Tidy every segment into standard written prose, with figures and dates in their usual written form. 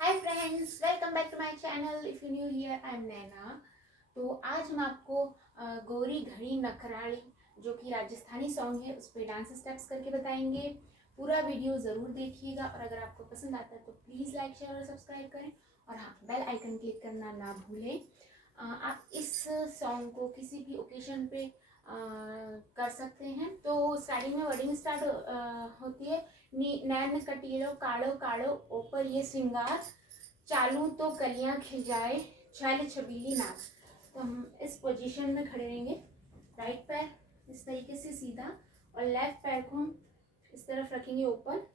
Hi friends, welcome back to my channel. If you new here I am Naina. तो आज हम आपको गोरी घड़ी नखराली जो कि राजस्थानी सॉन्ग है उस पर डांस स्टेप्स करके बताएंगे। पूरा वीडियो ज़रूर देखिएगा और अगर आपको पसंद आता है तो प्लीज़ लाइक शेयर और सब्सक्राइब करें और हाँ, बेल आइकन क्लिक करना ना भूलें। आप इस सॉन्ग को किसी भी ओकेजन पे कर सकते हैं। तो स्टार्टिंग में वर्डिंग स्टार्ट होती है, नैन कटीलो काड़ो काड़ो ऊपर ये श्रृंगार, चालू तो कलियां खिल जाए छल छबीली नाच। तो हम इस पोजीशन में खड़े रहेंगे। राइट पैर इस तरीके से सीधा और लेफ्ट पैर को हम इस तरफ रखेंगे ऊपर,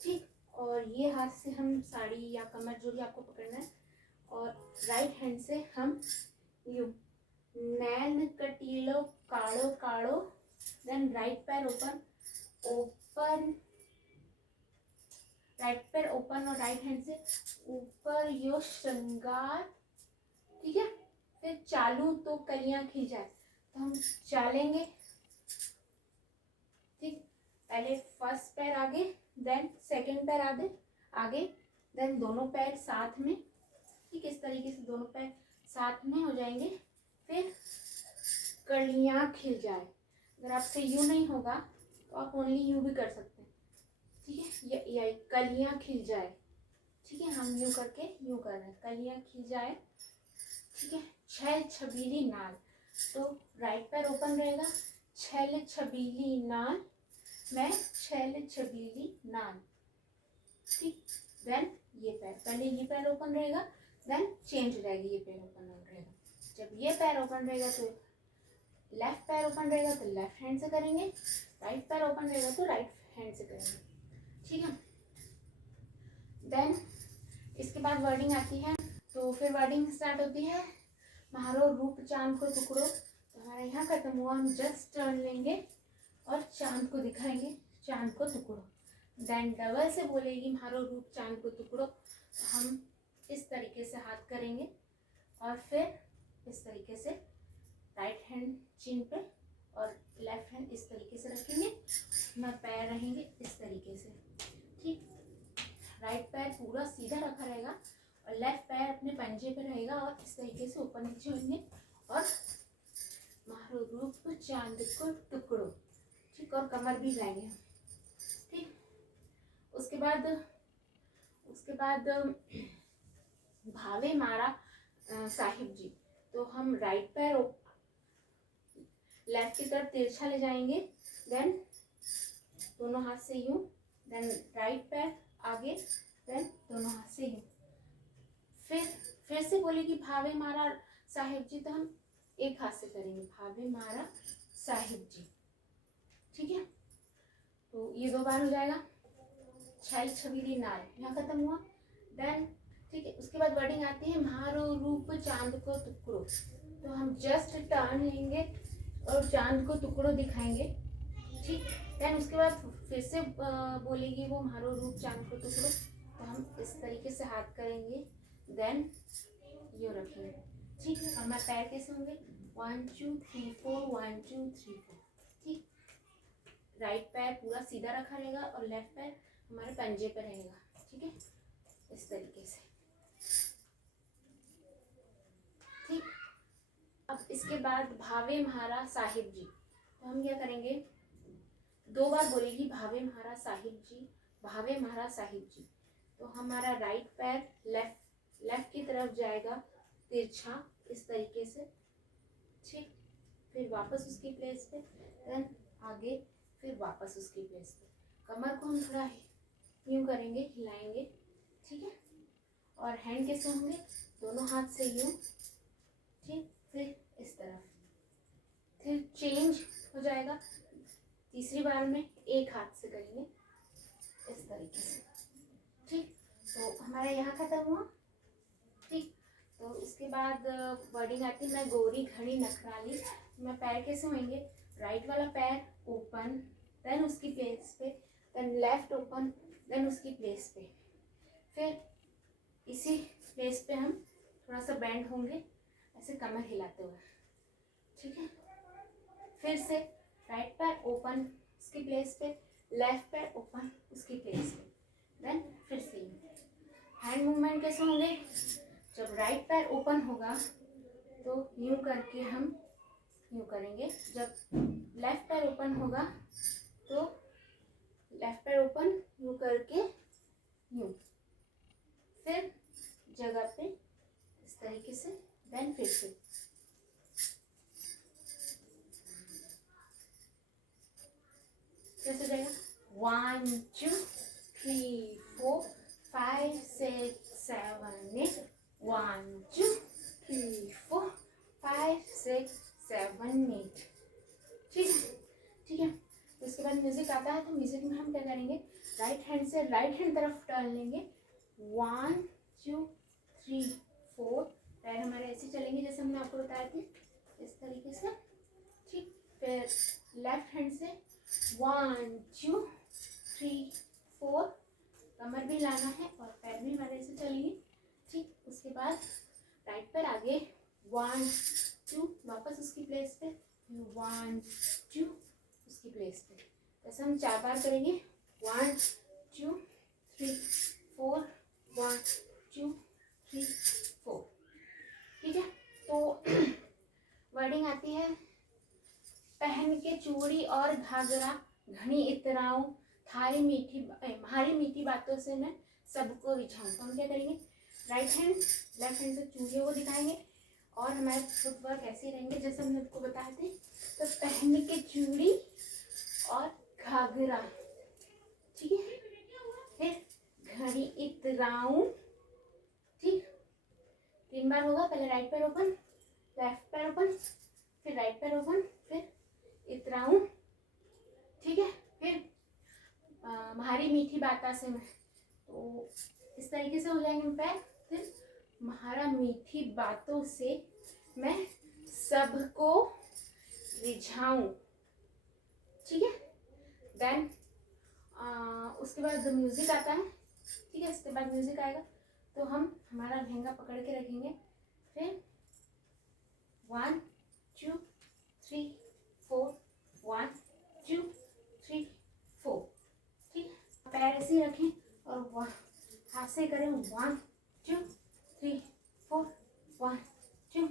ठीक। और ये हाथ से हम साड़ी या कमर जो भी आपको पकड़ना है और राइट हैंड से हम यू नैन कटीलो काड़ो काड़ो, देन राइट पैर ओपन ओपन, राइट पैर ओपन और राइट हैंड से ऊपर यो श्रृंगार, ठीक है। फिर चालू तो कलियां खिल जाए, तो हम चालेंगे, ठीक। पहले फर्स्ट पैर आगे, देन सेकंड पैर आगे आगे, देन दोनों पैर साथ में, ठीक। इस तरीके से दोनों पैर साथ में हो जाएंगे। फिर कलियां खिल जाए, अगर आपसे यू नहीं होगा तो आप ओनली यू भी कर सकते हैं, ठीक है। ये कलियां खिल जाए, ठीक है। हम यूं करके यूं कर रहे हैं, कलियां खिल जाए, ठीक है। छल छबीली नाल, तो राइट पैर ओपन रहेगा, छल छबीली नाल, मैं छल छबीली नाल, ठीक। देन ये पैर, पहले ये पैर ओपन रहेगा, देन चेंज रहेगी, ये पैर ओपन रहेगा। जब ये पैर ओपन रहेगा तो लेफ्ट पैर ओपन रहेगा तो लेफ्ट हैंड से करेंगे, राइट पैर ओपन रहेगा तो राइट हैंड से करेंगे, ठीक है। देन इसके बाद वर्डिंग आती है, तो फिर वर्डिंग स्टार्ट होती है, मारो रूप चांद को टुकड़ो। तो हमारा यहाँ खत्म हुआ, हम जस्ट टर्न लेंगे और चांद को दिखाएंगे, चांद को टुकड़ो। देन डबल से बोलेगी मारो रूप चांद को टुकड़ो, तो हम इस तरीके से हाथ करेंगे और फिर इस तरीके से राइट हैंड चिन पे और लेफ्ट हैंड इस तरीके से रखेंगे, ना पैर रहेंगे इस तरीके से, ठीक। राइट पैर पूरा सीधा रखा रहेगा और लेफ्ट पैर अपने पंजे पे रहेगा और इस तरीके से ऊपर नीचे होंगे और मारो रूप चांद को टुकड़ो, ठीक। और कमर भी जाएंगे, ठीक। उसके बाद भावे मारा साहिब जी, तो हम राइट पैर लेफ्ट की तरफ तिरछा ले जाएंगे, देन दोनों हाथ से यूं, देन राइट पैर आगे, देन दोनों हाथ से यूं। फिर से बोलेगी भावे मारा साहिब जी, तो हम एक हाथ से करेंगे, भावे मारा साहिब जी, ठीक है। तो ये 2 बार हो जाएगा, छल छबीली नाल, यहाँ खत्म हुआ। देन ठीक है, उसके बाद वर्डिंग आती है मारो रूप चांद को टुकड़ो, तो हम जस्ट टर्न लेंगे और चांद को टुकड़ो दिखाएंगे, ठीक। देन उसके बाद फिर से बोलेगी वो मारो रूप चांद को टुकड़ो, तो हम इस तरीके से हाथ करेंगे, देन ये रखेंगे, ठीक। हमारे पैर कैसे होंगे 1 2 3 4 1 2 3 4, ठीक। राइट पैर पूरा सीधा रखा रहेगा और लेफ्ट पैर हमारे पंजे पर रहेगा, ठीक है, इस तरीके से, ठीक। अब इसके बाद भावे महारा साहिब जी, तो हम क्या करेंगे, 2 बार बोलेगी भावे महारा साहिब जी, भावे महारा साहिब जी, तो हमारा राइट पैर लेफ्ट की तरफ जाएगा तिरछा इस तरीके से, ठीक। फिर वापस उसकी प्लेस पे, देन आगे, फिर वापस उसकी प्लेस पे। कमर को हम थोड़ा यूं करेंगे, हिलाएंगे, ठीक है। और हैंड कैसे होंगे, दोनों हाथ से यूं, ठीक। फिर इस तरफ, फिर चेंज हो जाएगा, तीसरी बार में एक हाथ से करेंगे इस तरीके से, ठीक। तो हमारा यहाँ खत्म हुआ, ठीक। तो इसके बाद वर्डिंग आती है मैं गोरी घड़ी नखराली, मैं पैर कैसे होंगे, राइट वाला पैर ओपन, देन उसकी प्लेस पे, देन लेफ्ट ओपन, देन उसकी प्लेस पे, फिर इसी प्लेस पे हम थोड़ा सा बेंड होंगे ऐसे कमर हिलाते हुए, ठीक है। फिर से राइट पैर ओपन उसकी प्लेस पे, लेफ्ट पैर ओपन उसकी प्लेस पे, देन फिर से हैंड मूवमेंट कैसे होंगे, जब राइट पैर ओपन होगा तो यूं करके हम यूं करेंगे, जब लेफ्ट पैर ओपन होगा तो लेफ्ट पैर ओपन यूं करके यूं, फिर जगह पे इस तरीके से, देन फिर से कैसे जाएगा 1 2 3 4 5 6 7 8 1 2 3 4 5 6 7 8। ठीक है। तो इसके बाद म्यूजिक आता है, तो म्यूजिक में हम क्या करेंगे, राइट हैंड से राइट हैंड तरफ टर्न लेंगे, 1 2 3 4, पैर हमारे ऐसे चलेंगे जैसे हमने आपको बताया थे, इस तरीके से। ठीक, फिर लेफ्ट हैंड से 1 2 3 4, कमर भी लाना है और पैर भी हमारे ऐसे चलेंगे। ठीक, उसके बाद राइट पैर आगे 1 2, वापस उसकी प्लेस पे 1 2, उसकी प्लेस पे। ऐसे हम 4 बार करेंगे, 1 2 3 4 1 2 3 4। ठीक है, तो वर्डिंग आती है, पहन के चूड़ी और घाघरा घनी इतराऊं, थारी भारी मीठी बातों से मैं सबको रिझाऊं। तो हम क्या करेंगे, राइट हैंड लेफ्ट हैंड से चूड़ियों को दिखाएंगे और हमारे फुटवर्क ऐसे रहेंगे जैसे हमने आपको बताए थे। तो पहन के चूड़ी और घाघरा, ठीक है, फिर घड़ी इतराऊं। ठीक, 3 बार होगा, पहले राइट पैर ओपन, लेफ्ट पैर ओपन, फिर राइट पैर ओपन, फिर इतराऊं। ठीक है, फिर भारी मीठी बाता से मैं, तो इस तरीके से हो जाएंगे पैर। फिर म्हारा मीठी बातों से मैं सबको रिझाऊं। ठीक है, देन उसके बाद म्यूजिक आता है। ठीक है, इसके बाद म्यूजिक आएगा तो हम हमारा लहंगा पकड़ के रखेंगे, फिर 1 2 3 4 1 2 3 4। ठीक, पैर ऐसे ही रखें और हाथ से करें 1 2 3 4 1 2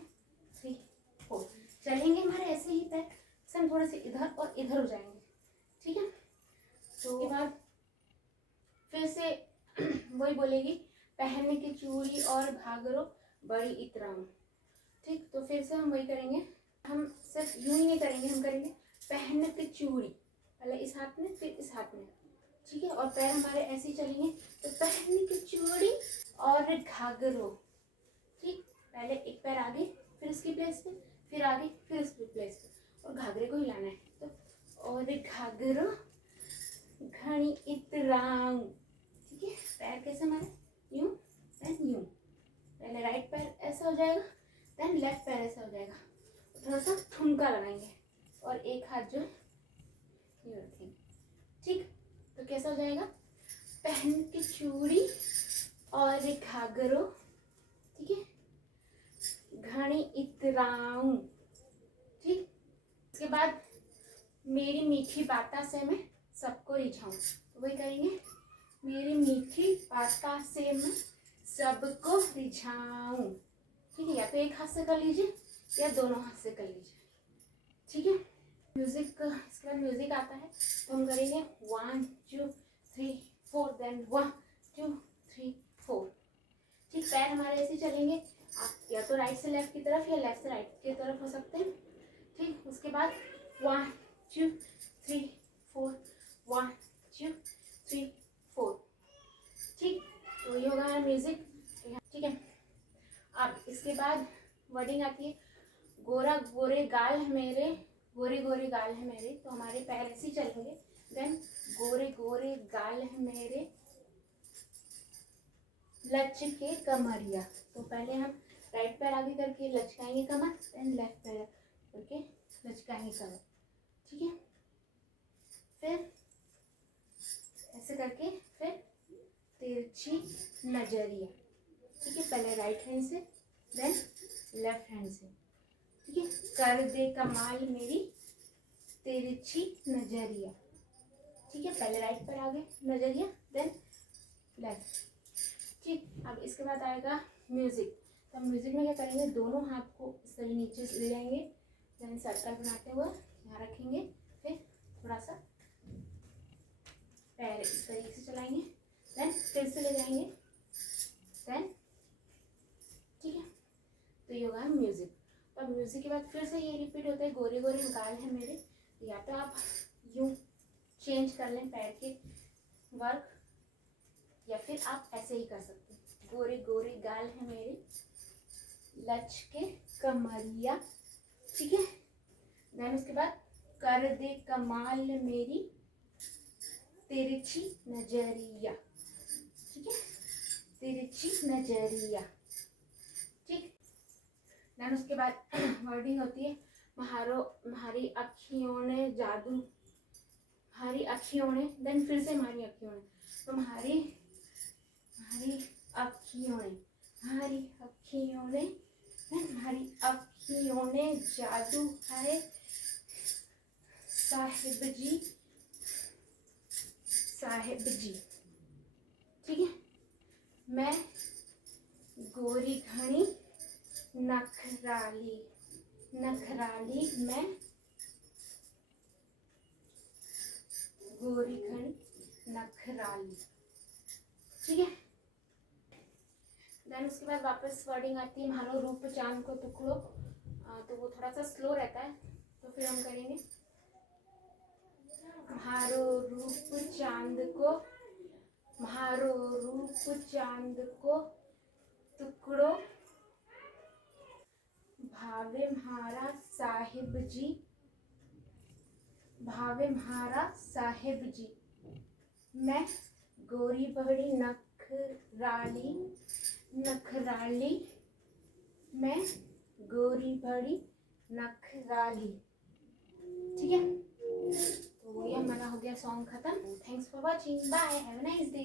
3 4। चलेंगे हमारे ऐसे ही पैर, हम थोड़े से इधर और इधर हो जाएंगे। ठीक है, तो उसके बाद फिर से वही बोलेगी, पहनने की चूड़ी और घाघरो बड़ी इतराऊं। ठीक, तो फिर से हम वही करेंगे, हम सिर्फ यूं ही नहीं करेंगे, हम करेंगे पहनने की चूड़ी, पहले इस हाथ में फिर इस हाथ में। ठीक है, और पैर हमारे ऐसे ही चलेंगे, तो पहनने की चूड़ी और घाघरो। ठीक, पहले एक पैर आगे, फिर उसकी प्लेस पे, फिर आगे, फिर उसकी प्लेस पे, और घाघरे को हिलाना है। तो और घाघरो घनी इतराऊं। ठीक है, पैर कैसे मारे, यूं देन यूं, पहले राइट पैर ऐसा हो जाएगा, देन लेफ्ट पैर ऐसा हो जाएगा, थोड़ा सा ठुमका लगाएंगे और एक हाथ जो है यूं रखेंगे। ठीक, तो कैसा हो जाएगा, पहन की चूड़ी और घाघरो, ठीक है, घनी इतराऊं। ठीक, इसके बाद मेरी मीठी बाता से मैं सबको रिझाऊं। तो वही करेंगे, मेरी मीठी बाता से मैं सबको रिझाऊं। ठीक है, या तो एक हाथ से कर लीजिए या दोनों हाथ से कर लीजिए। ठीक है, म्यूजिक, इसके बाद म्यूजिक आता है तो हम करेंगे 1 2 3 4, देन 1 2 3 4। ठीक, पैर हमारे ऐसे चलेंगे, आप या तो राइट से लेफ्ट की तरफ या लेफ्ट से राइट की तरफ हो सकते हैं। ठीक, उसके बाद 1 2 3 4 1 2 3 4। ठीक, तो ये होगा हमारा म्यूजिक। ठीक है, अब इसके बाद वर्डिंग आती है, गोरा गोरे गाल है मेरे, गोरे गोरे गाल है मेरे। तो हमारे पैर ऐसे चलेंगे, देन गोरे गोरे गाल है मेरे, लचके कमरिया। तो पहले हम राइट पैर आगे करके लचकाएंगे कमर, देन लेफ्ट पैर करके लचकाएंगे कमर। ठीक है, फिर ऐसे करके फिर तिरछी नजरिया। ठीक है, पहले राइट हैंड से देन लेफ्ट हैंड से। ठीक है, कर दे कमाल मेरी तिरछी नजरिया। ठीक है, पहले राइट पर आगे नजरिया, देन लेफ्ट। ठीक, अब इसके बाद आएगा म्यूजिक। तो म्यूजिक में क्या करेंगे, दोनों हाथ को इस तरह नीचे ले जाएंगे, देन सर्कल बनाते हुए यहाँ रखेंगे, फिर थोड़ा सा पैर इस तरीके से चलाएंगे, देन फिर से ले जाएंगे, देन ठीक है। तो ये होगा म्यूजिक। और म्यूजिक के बाद फिर से ये रिपीट होता है, गोरे गोरे गाल है मेरे, या तो आप यूं चेंज कर लें पैर के वर्क, या फिर आप ऐसे ही कर सकते हैं, गोरे गोरे गाल है मेरे, लचके कमरिया, ठीक है। देन उसके बाद कर दे कमाल मेरी तिरछी नजरिया, ठीक है, तिरछी नजरिया, ठीक। देन उसके बाद वर्डिंग होती है, म्हारी अखियों ने जादू, म्हारी अखियों ने, देन फिर से म्हारी अखियों ने, तो म्हारी अखियों ने, म्हारी अखियों ने, म्हारी अखियों ने जादू है साहिब जी, साहिब जी, ठीक है। मैं गोरी घनी नखराली, नखराली, मैं गोरी घनी नखराली, ठीक है। देन उसके बाद वापस वर्डिंग आती है, मानो रूप चांद को टुकड़ो, तो वो थोड़ा सा स्लो रहता है, तो फिर हम करेंगे, म्हारो रूप चांद को, म्हारो रूप चांद को टुकड़ो भावे म्हारा साहिब जी, भावे म्हारा साहिब जी, मैं गोरी बड़ी नखराली, नखराली, मैं गोरी बड़ी नखराली, ठीक है। तो ये हमारा हो गया सॉन्ग खत्म। Thanks for watching, bye, have a nice day.